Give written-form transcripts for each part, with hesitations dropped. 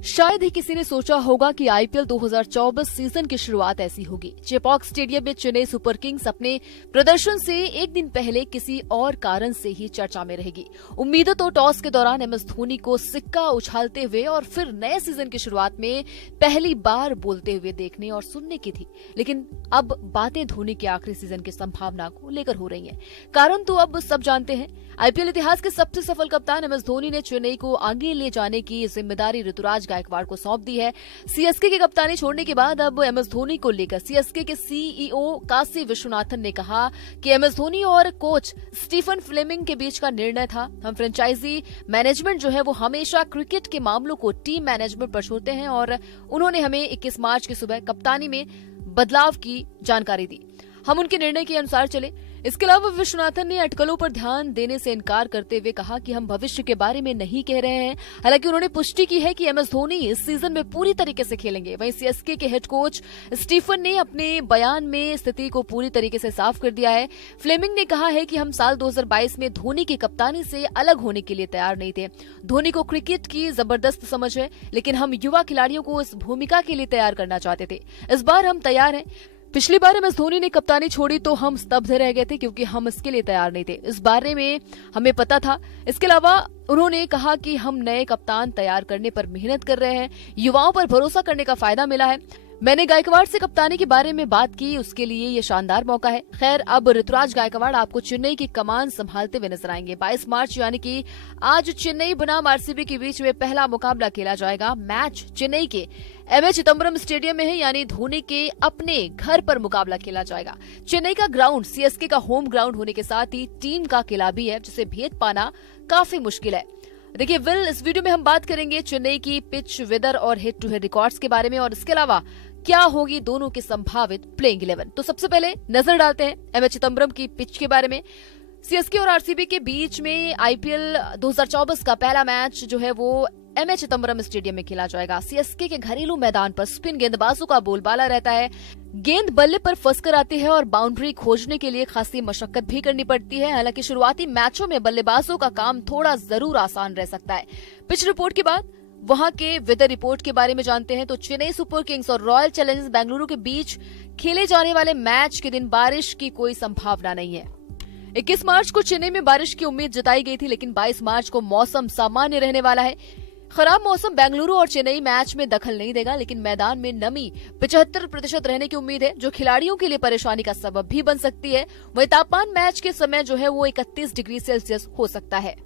शायद ही किसी ने सोचा होगा कि आईपीएल 2024 सीजन की शुरुआत ऐसी होगी। चेपॉक स्टेडियम में चेन्नई सुपर किंग्स अपने प्रदर्शन से एक दिन पहले किसी और कारण से ही चर्चा में रहेगी। उम्मीदें तो टॉस के दौरान एमएस धोनी को सिक्का उछालते हुए और फिर नए सीजन की शुरुआत में पहली बार बोलते हुए देखने और सुनने की थी, लेकिन अब बातें धोनी के आखिरी सीजन की संभावना को लेकर हो रही हैं। कारण तो अब सब जानते हैं। आईपीएल इतिहास के सबसे सफल कप्तान एमएस धोनी ने चेन्नई को आगे ले जाने की जिम्मेदारी ऋतुराज गायकवाड़ को सौंप दी है। सीएसके की कप्तानी छोड़ने के बाद अब एमएस धोनी को लेकर सीएसके के सीईओ काशी विश्वनाथन ने कहा कि एमएस धोनी और कोच स्टीफन फ्लेमिंग के बीच का निर्णय था। हम फ्रेंचाइजी मैनेजमेंट जो है वो हमेशा क्रिकेट के मामलों को टीम मैनेजमेंट पर छोड़ते हैं और उन्होंने हमें 21 मार्च की सुबह कप्तानी में बदलाव की जानकारी दी। हम उनके निर्णय के अनुसार चले। इसके अलावा विश्वनाथन ने अटकलों पर ध्यान देने से इनकार करते हुए कहा कि हम भविष्य के बारे में नहीं कह रहे हैं। हालांकि उन्होंने पुष्टि की है कि एमएस धोनी इस सीजन में पूरी तरीके से खेलेंगे। वहीं सीएसके के हेड कोच स्टीफन ने अपने बयान में स्थिति को पूरी तरीके से साफ कर दिया है। फ्लेमिंग ने कहा है कि हम साल 2022 में धोनी की कप्तानी से अलग होने के लिए तैयार नहीं थे। धोनी को क्रिकेट की जबरदस्त समझ है, लेकिन हम युवा खिलाड़ियों को इस भूमिका के लिए तैयार करना चाहते थे। इस बार हम तैयार हैं। पिछली बार एमएस धोनी ने कप्तानी छोड़ी तो हम स्तब्ध रह गए थे क्योंकि हम इसके लिए तैयार नहीं थे। इस बारे में हमें पता था। इसके अलावा उन्होंने कहा कि हम नए कप्तान तैयार करने पर मेहनत कर रहे हैं। युवाओं पर भरोसा करने का फायदा मिला है। मैंने गायकवाड़ से कप्तानी के बारे में बात की, उसके लिए ये शानदार मौका है। खैर, अब ऋतुराज गायकवाड़ आपको चेन्नई की कमान संभालते हुए नजर आएंगे। 22 मार्च यानी कि आज चेन्नई बनाम आरसीबी के बीच में पहला मुकाबला खेला जाएगा। मैच चेन्नई के एमए चिदंबरम स्टेडियम में है, यानी धोनी के अपने घर पर मुकाबला खेला जाएगा। चेन्नई का ग्राउंड सीएसके का होम ग्राउंड होने के साथ ही टीम का किला भी है, जिसे भेद पाना काफी मुश्किल है। देखिए इस वीडियो में हम बात करेंगे चेन्नई की पिच, वेदर और हेड टू हेड रिकॉर्ड्स के बारे में और इसके अलावा क्या होगी दोनों की संभावित प्लेइंग 11। तो सबसे पहले नजर डालते हैं एमए चिदंबरम की पिच के बारे में। सीएसके और आरसीबी के बीच में आईपीएल 2024 का पहला मैच जो है वो एमए चिदंबरम स्टेडियम में खेला जाएगा। सीएसके के घरेलू मैदान पर स्पिन गेंदबाजों का बोलबाला रहता है। गेंद बल्ले पर फंसकर आती है और बाउंड्री खोजने के लिए खासी मशक्कत भी करनी पड़ती है। हालांकि शुरुआती मैचों में बल्लेबाजों का काम थोड़ा जरूर आसान रह सकता है। पिच रिपोर्ट के बाद वहां के वेदर रिपोर्ट के बारे में जानते हैं। तो चेन्नई सुपर किंग्स और रॉयल चैलेंजर्स बेंगलुरु के बीच खेले जाने वाले मैच के दिन बारिश की कोई संभावना नहीं है। 21 मार्च को चेन्नई में बारिश की उम्मीद जताई गई थी, लेकिन 22 मार्च को मौसम सामान्य रहने वाला है। खराब मौसम बेंगलुरु और चेन्नई मैच में दखल नहीं देगा, लेकिन मैदान में नमी 75% रहने की उम्मीद है, जो खिलाड़ियों के लिए परेशानी का सबब भी बन सकती है। वहीं तापमान मैच के समय जो है वो 31 डिग्री सेल्सियस हो सकता है।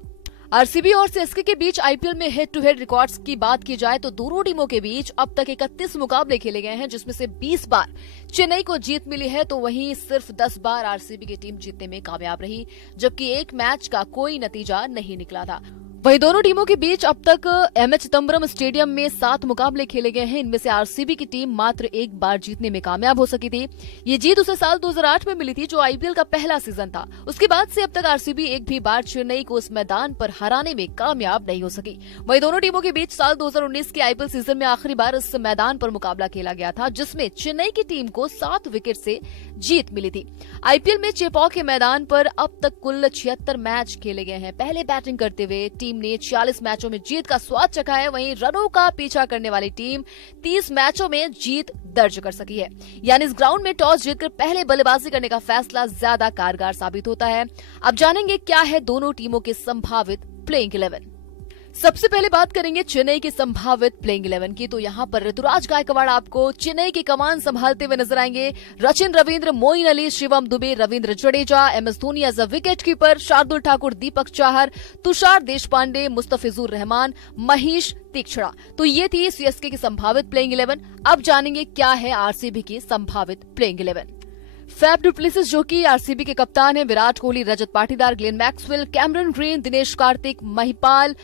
आरसीबी और सीएसके के बीच आईपीएल में हेड टू हेड रिकॉर्ड्स की बात की जाए तो दोनों टीमों के बीच अब तक 31 मुकाबले खेले गए हैं, जिसमें से 20 बार चेन्नई को जीत मिली है, तो वहीं सिर्फ 10 बार आरसीबी की टीम जीतने में कामयाब रही, जबकि एक मैच का कोई नतीजा नहीं निकला था। वहीं दोनों टीमों के बीच अब तक एमए चिदंबरम स्टेडियम में 7 मुकाबले खेले गए हैं। इनमें से आरसीबी की टीम मात्र एक बार जीतने में कामयाब हो सकी थी। ये जीत उसे साल 2008 में मिली थी, जो आईपीएल का पहला सीजन था। उसके बाद से अब तक आरसीबी एक भी बार चेन्नई को इस मैदान पर हराने में कामयाब नहीं हो सकी। वहीं दोनों टीमों के बीच साल 2019 के आईपीएल सीजन में आखिरी बार इस मैदान पर मुकाबला खेला गया था, जिसमें चेन्नई की टीम को 7 विकेट से जीत मिली थी। आईपीएल में चेपॉक के मैदान पर अब तक कुल 76 मैच खेले गए हैं। पहले बैटिंग करते हुए टीम ने 46 मैचों में जीत का स्वाद चखा है। वहीं रनों का पीछा करने वाली टीम 30 मैचों में जीत दर्ज कर सकी है। यानी इस ग्राउंड में टॉस जीतकर पहले बल्लेबाजी करने का फैसला ज्यादा कारगर साबित होता है। अब जानेंगे क्या है दोनों टीमों के संभावित प्लेइंग 11। सबसे पहले बात करेंगे चेन्नई की संभावित प्लेइंग 11 की। तो यहाँ पर ऋतुराज गायकवाड़ आपको चेन्नई की कमान संभालते हुए नजर आएंगे। Rachin Ravindra, Moeen Ali, Shivam Dube, Ravindra Jadeja, MS Dhoni as a wicket keeper, Shardul Thakur, Deepak Chahar, Tushar Deshpande, Mustafizur Rahman, Maheesh Theekshana. तो ये थी सीएसके की संभावित प्लेइंग 11। अब जानेंगे क्या है आरसीबी की संभावित प्लेइंग 11। फैफ डु प्लेसिस जो कि आरसीबी के कप्तान है, Virat Kohli, Rajat Patidar, Glenn Maxwell, Cameron Green, Dinesh Karthik, Mahipal,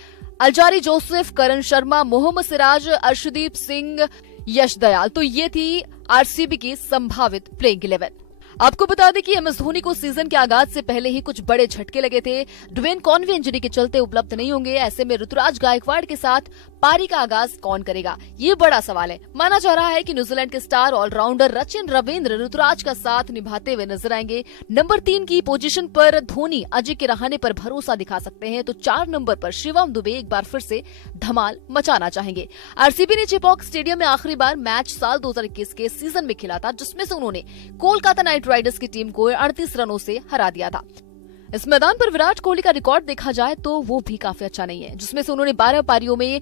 Alzarri Joseph, Karn Sharma, Mohammed Siraj, Arshdeep Singh, Yash Dayal. तो ये थी आरसीबी की संभावित प्लेइंग 11। आपको बता दें कि एमएस धोनी को सीजन के आगाज से पहले ही कुछ बड़े झटके लगे थे। ड्वेन कॉनवे इंजरी के चलते उपलब्ध नहीं होंगे। ऐसे में ऋतुराज गायकवाड़ के साथ पारी का आगाज कौन करेगा, ये बड़ा सवाल है। माना जा रहा है कि न्यूजीलैंड के स्टार ऑलराउंडर सचिन रविंद्र ऋतुराज का साथ निभाते हुए नजर आएंगे। नंबर 3 की पोजीशन पर धोनी अजय के रहाणे पर भरोसा दिखा सकते हैं, तो 4 नंबर पर शिवम दुबे एक बार फिर से धमाल मचाना चाहेंगे। आरसीबी ने चेपॉक स्टेडियम में आखिरी बार मैच साल 2021 के सीजन में खेला था, जिसमें से उन्होंने कोलकाता नाइट राइडर्स की टीम को 38 रनों से हरा दिया था। इस मैदान पर विराट कोहली का रिकॉर्ड देखा जाए तो वो भी काफी अच्छा नहीं है, जिसमें से उन्होंने 12 पारियों में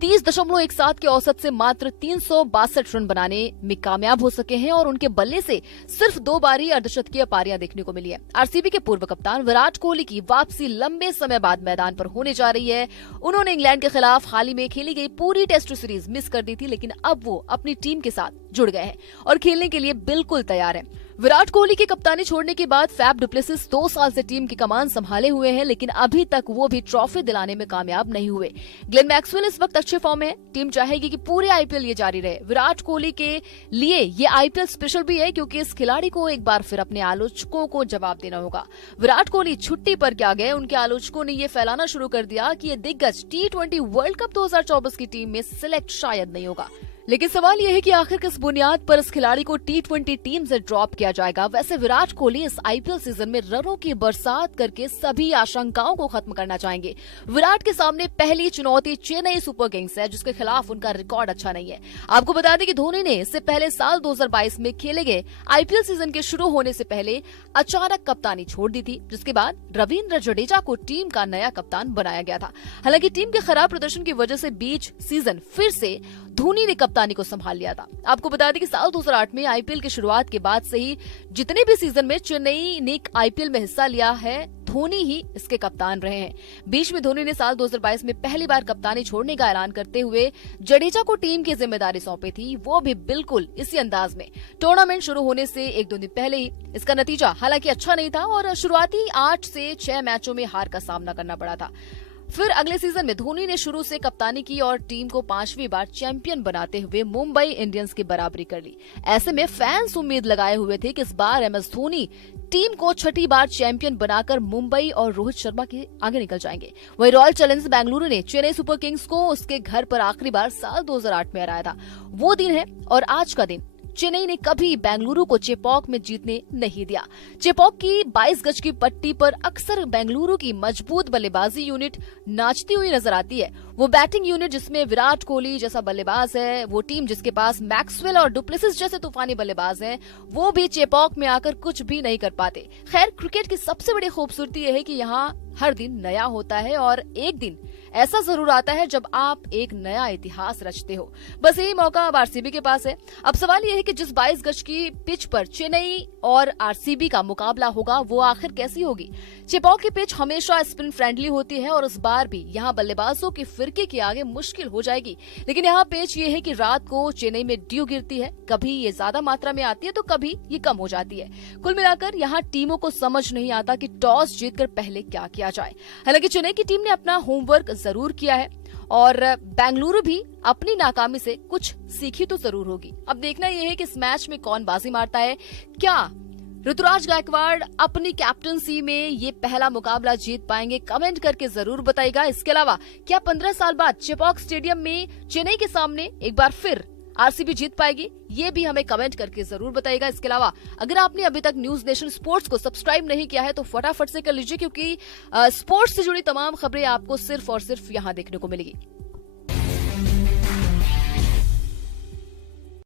30.17 के औसत से मात्र 362 रन बनाने में कामयाब हो सके हैं और उनके बल्ले से सिर्फ 2 बारी अर्धशतकीय पारियां देखने को मिली है। आरसीबी के पूर्व कप्तान विराट कोहली की वापसी लंबे समय बाद मैदान पर होने जा रही है। उन्होंने इंग्लैंड के खिलाफ हाल ही में खेली गई पूरी टेस्ट सीरीज मिस कर दी थी, लेकिन अब वो अपनी टीम के साथ जुड़ गए हैं और खेलने के लिए बिल्कुल तैयार हैं। विराट कोहली की कप्तानी छोड़ने के बाद फैफ डुप्लेसिस 2 साल से टीम की कमान संभाले हुए हैं, लेकिन अभी तक वो भी ट्रॉफी दिलाने में कामयाब नहीं हुए। ग्लेन मैक्सवेल इस वक्त अच्छे फॉर्म में है। टीम चाहेगी कि पूरे आईपीएल ये जारी रहे। विराट कोहली के लिए ये आईपीएल स्पेशल भी है, क्योंकि इस खिलाड़ी को एक बार फिर अपने आलोचकों को जवाब देना होगा। विराट कोहली छुट्टी पर क्या गए, उनके आलोचकों ने ये फैलाना शुरू कर दिया कि ये दिग्गज T20 वर्ल्ड कप 2024 की टीम में सिलेक्ट शायद नहीं होगा। लेकिन सवाल यह है कि आखिर किस बुनियाद पर इस खिलाड़ी को T20 टीम से ड्रॉप किया जाएगा। वैसे विराट कोहली इस आईपीएल सीजन में रनों की बरसात करके सभी आशंकाओं को खत्म करना चाहेंगे। विराट के सामने पहली चुनौती चेन्नई सुपर किंग्स है, जिसके खिलाफ उनका रिकॉर्ड अच्छा नहीं है। आपको बता दें कि धोनी ने इससे पहले साल 2022 में खेले गए आईपीएल सीजन के शुरू होने से पहले अचानक कप्तानी छोड़ दी थी, जिसके बाद रवींद्र जडेजा को टीम का नया कप्तान बनाया गया था। हालांकि टीम के खराब प्रदर्शन की वजह से बीच सीजन फिर से धोनी ने कप्तानी को संभाल लिया था। आपको बता दें कि साल 2008 में आईपीएल की शुरुआत के बाद से ही जितने भी सीजन में चेन्नई ने आईपीएल में हिस्सा लिया है, धोनी ही इसके कप्तान रहे हैं। बीच में धोनी ने साल 2022 में पहली बार कप्तानी छोड़ने का ऐलान करते हुए जडेजा को टीम की जिम्मेदारी सौंपी थी, वो भी बिल्कुल इसी अंदाज में। टूर्नामेंट शुरू होने से 1-2 दिन पहले ही इसका नतीजा हालांकि अच्छा नहीं था और शुरुआती 8 से 6 मैचों में हार का सामना करना पड़ा था। फिर अगले सीजन में धोनी ने शुरू से कप्तानी की और टीम को 5वीं बार चैंपियन बनाते हुए मुंबई इंडियंस की बराबरी कर ली। ऐसे में फैंस उम्मीद लगाए हुए थे कि इस बार एमएस धोनी टीम को 6ठी बार चैंपियन बनाकर मुंबई और रोहित शर्मा के आगे निकल जाएंगे। वहीं रॉयल चैलेंजर्स बेंगलुरु ने चेन्नई सुपर किंग्स को उसके घर पर आखिरी बार साल 2008 में हराया था। वो दिन है और आज का दिन। चेन्नई ने कभी बेंगलुरु को चेपॉक में जीतने नहीं दिया। चेपॉक की 22 गज की पट्टी पर अक्सर बेंगलुरु की मजबूत बल्लेबाजी यूनिट नाचती हुई नजर आती है। वो बैटिंग यूनिट जिसमें विराट कोहली जैसा बल्लेबाज है, वो टीम जिसके पास मैक्सवेल और डुप्लेसिस जैसे तूफानी बल्लेबाज हैं, वो भी चेपॉक में आकर कुछ भी नहीं कर पाते। खैर, क्रिकेट की सबसे बड़ी खूबसूरती यह है कि यहाँ हर दिन नया होता है और एक दिन ऐसा जरूर आता है जब आप एक नया इतिहास रचते हो। बस यही मौका अब आरसीबी के पास है। अब सवाल यह है कि जिस 22 गज की पिच पर चेन्नई और आरसीबी का मुकाबला होगा वो आखिर कैसी होगी। चेपॉक की पिच हमेशा स्पिन फ्रेंडली होती है और इस बार भी यहाँ बल्लेबाजों की फिरके के आगे मुश्किल हो जाएगी। लेकिन यहाँ पेच ये है कि रात को चेन्नई में ड्यू गिरती है, कभी ये ज्यादा मात्रा में आती है तो कभी ये कम हो जाती है। कुल मिलाकर यहाँ टीमों को समझ नहीं आता कि टॉस जीतकर पहले क्या किया जाए। हालांकि चेन्नई की टीम ने अपना होमवर्क जरूर किया है और बेंगलुरु भी अपनी नाकामी से कुछ सीखी तो जरूर होगी। अब देखना यह है कि इस मैच में कौन बाजी मारता है। क्या ऋतुराज गायकवाड़ अपनी कैप्टनसी में ये पहला मुकाबला जीत पाएंगे? कमेंट करके जरूर बताइएगा। इसके अलावा क्या 15 साल बाद चेपॉक स्टेडियम में चेन्नई के सामने एक बार फिर आरसीबी जीत पाएगी? ये भी हमें कमेंट करके जरूर बताइएगा। इसके अलावा अगर आपने अभी तक न्यूज नेशन स्पोर्ट्स को सब्सक्राइब नहीं किया है तो फटाफट से कर लीजिए, क्योंकि स्पोर्ट्स से जुड़ी तमाम खबरें आपको सिर्फ और सिर्फ यहाँ देखने को मिलेगी।